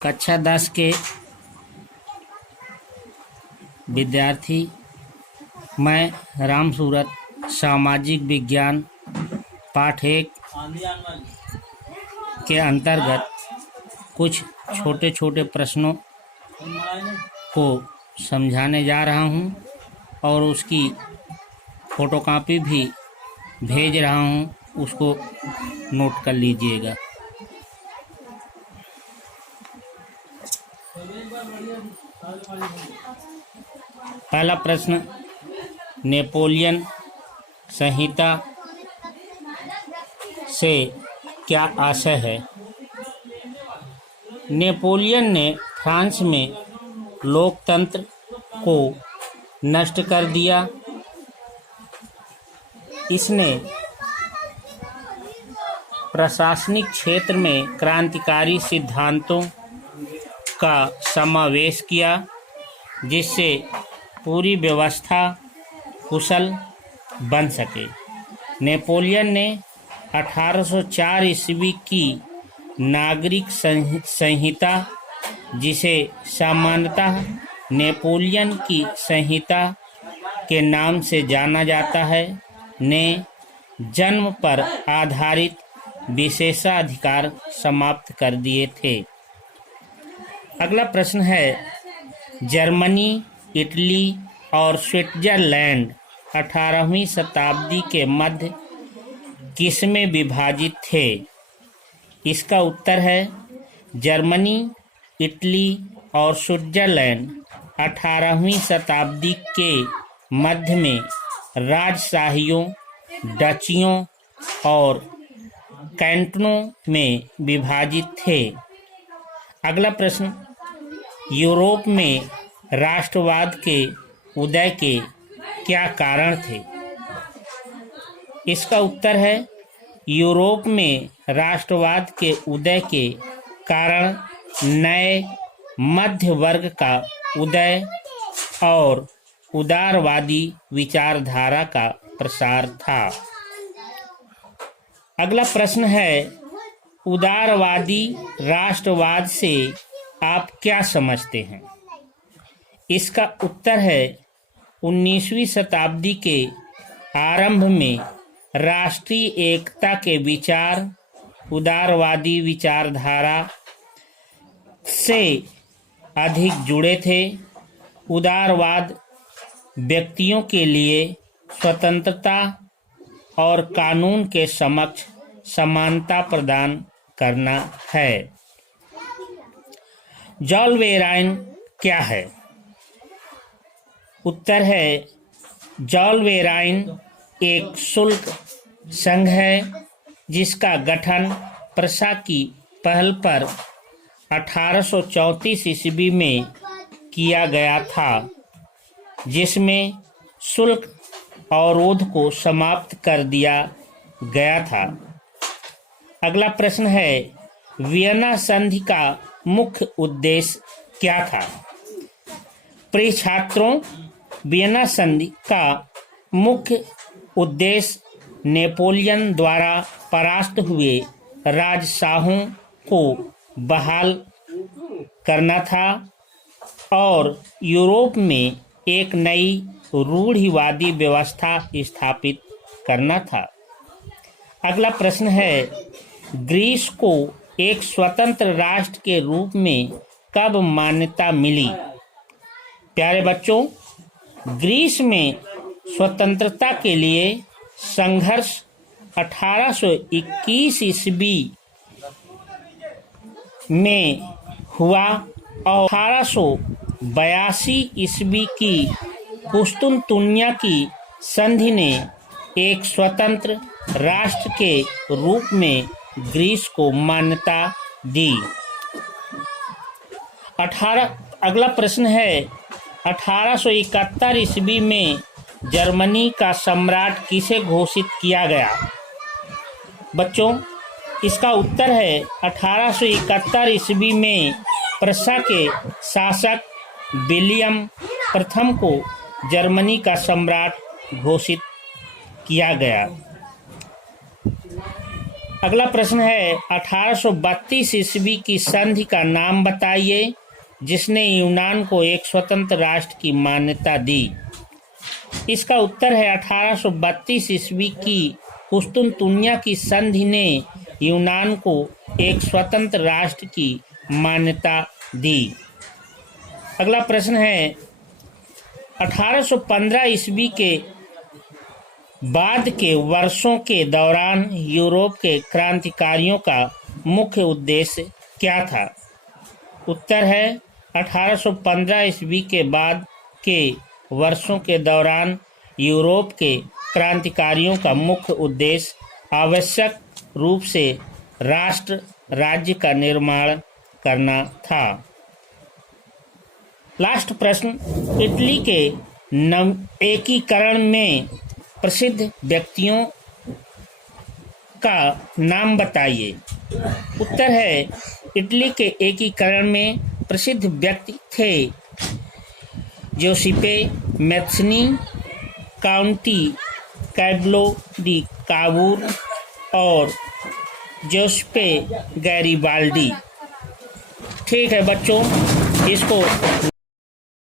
कक्षा 10 के विद्यार्थी, मैं राम सूरत सामाजिक विज्ञान पाठ 1 के अंतर्गत कुछ छोटे छोटे प्रश्नों को समझाने जा रहा हूं और उसकी फोटोकॉपी भी भेज रहा हूं, उसको नोट कर लीजिएगा। पहला प्रश्न, नेपोलियन संहिता से क्या आशय है? नेपोलियन ने फ्रांस में लोकतंत्र को नष्ट कर दिया। इसने प्रशासनिक क्षेत्र में क्रांतिकारी सिद्धांतों का समावेश किया, जिससे पूरी व्यवस्था कुशल बन सके। नेपोलियन ने 1804 ईस्वी की नागरिक संहिता, जिसे सामान्यतः नेपोलियन की संहिता के नाम से जाना जाता है, ने जन्म पर आधारित विशेषाधिकार समाप्त कर दिए थे। अगला प्रश्न है, जर्मनी, इटली और स्विट्जरलैंड 18वीं शताब्दी के मध्य किसमें विभाजित थे? इसका उत्तर है, जर्मनी, इटली और स्विट्जरलैंड 18वीं शताब्दी के मध्य में राजशाहियों, डचियों और कैंटनों में विभाजित थे। अगला प्रश्न, यूरोप में राष्ट्रवाद के उदय के क्या कारण थे? इसका उत्तर है, यूरोप में राष्ट्रवाद के उदय के कारण नए मध्य वर्ग का उदय और उदारवादी विचारधारा का प्रसार था। अगला प्रश्न है, उदारवादी राष्ट्रवाद से आप क्या समझते हैं? इसका उत्तर है, 19वीं शताब्दी के आरंभ में राष्ट्रीय एकता के विचार उदारवादी विचारधारा से अधिक जुड़े थे। उदारवाद व्यक्तियों के लिए स्वतंत्रता और कानून के समक्ष समानता प्रदान करना है। जोलवेराइन क्या है? उत्तर है, जोलवेराइन एक शुल्क संघ है, जिसका गठन प्रशा की पहल पर 1834 ईस्वी में किया गया था, जिसमें शुल्क अवरोध को समाप्त कर दिया गया था। अगला प्रश्न है, वियना संधि का मुख्य उद्देश्य क्या था? प्रिय छात्रों, वियना संधि का मुख्य उद्देश्य नेपोलियन द्वारा परास्त हुए राजशाहों को बहाल करना था और यूरोप में एक नई रूढ़िवादी व्यवस्था स्थापित करना था। अगला प्रश्न है, ग्रीस को एक स्वतंत्र राष्ट्र के रूप में कब मान्यता मिली? प्यारे बच्चों, ग्रीस में स्वतंत्रता के लिए संघर्ष 1821 ईस्वी में हुआ और 1882 ईस्वी की कुस्तुनतुनिया की संधि ने एक स्वतंत्र राष्ट्र के रूप में ग्रीस को मान्यता दी। अगला प्रश्न है, 1871 ईस्वी में जर्मनी का सम्राट किसे घोषित किया गया? बच्चों, इसका उत्तर है, 1871 ईस्वी में प्रशा के शासक विलियम प्रथम को जर्मनी का सम्राट घोषित किया गया। अगला प्रश्न है 1832 ईस्वी की संधि का नाम बताइए जिसने यूनान को एक स्वतंत्र राष्ट्र की मान्यता दी। इसका उत्तर है 1832 ईस्वी की कुस्तुनतुनिया की संधि ने यूनान को एक स्वतंत्र राष्ट्र की मान्यता दी। अगला प्रश्न है 1815 ईस्वी के बाद के वर्षों के दौरान यूरोप के क्रांतिकारियों का मुख्य उद्देश्य क्या था। उत्तर है 1815 ईस्वी के बाद के वर्षों के दौरान यूरोप के क्रांतिकारियों का मुख्य उद्देश्य आवश्यक रूप से राष्ट्र राज्य का निर्माण करना था। लास्ट प्रश्न, इटली के एकीकरण में प्रसिद्ध व्यक्तियों का नाम बताइए। उत्तर है इटली के एकीकरण में प्रसिद्ध व्यक्ति थे जोसेपे मैत्सनी, काउंटी कैब्लो डी काबूर और जोसेपे गैरिबाल्डी। ठीक है बच्चों, इसको